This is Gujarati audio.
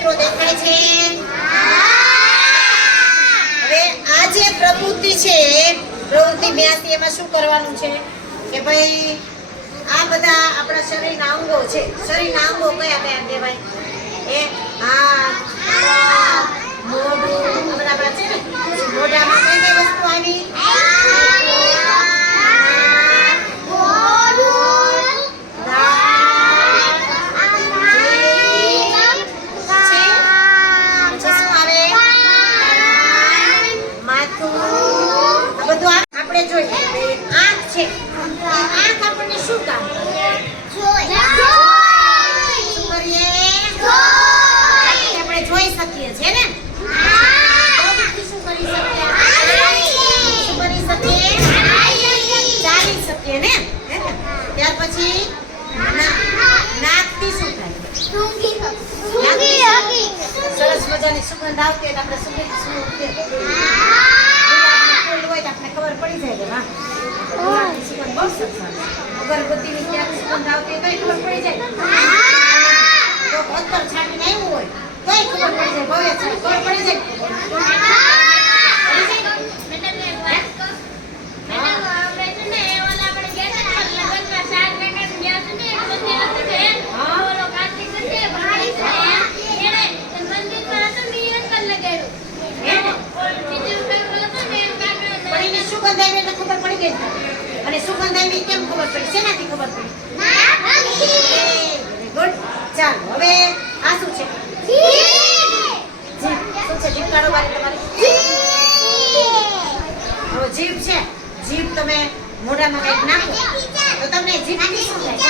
મિત્રો દેખાય છે? હવે આ જે પ્રવૃત્તિ છે પ્રવૃત્તિ 82 એમાં શું કરવાનું છે કે ભાઈ આ બધા આપણા શરીરના અંગો છે. શરીરના અંગો કયા કયા કહેવાય? એ હાથ, પગ, મોઢું બરાબર છે ને. મોઢામાં કઈ કઈ વસ્તુ આવી? ત્યાર પછી નાકથી શું થાય? સરસ મજાની સુગંધ આવતી એટલે આપણે સુગંધ ફૂલ હોય તો આપણે ખબર પડી જાય કે વાહ ગુલાબની સુગંધ બહુ સરસ આવે. અગરબત્તીની ક્યાંક સુગંધ આવતી હોય તો ખબર પડી જાય. તો અત્તર છાંટીને આવ્યું હોય તોય ખબર પડી જાય. ભવ્ય છે ખબર પડી જાય. અને સુગંધ આવી કેમ ખબર પડી? શેનાથી ખબર પડી? Very good. ચાલો હવે આ શું છે? જીભ. શું છે? જીભ કાઢો બારી તમારી. હવે જીભ છે. જીભ તમે મોઢામાં કંઈક નાખો તો તમને જીભથી શું થાય?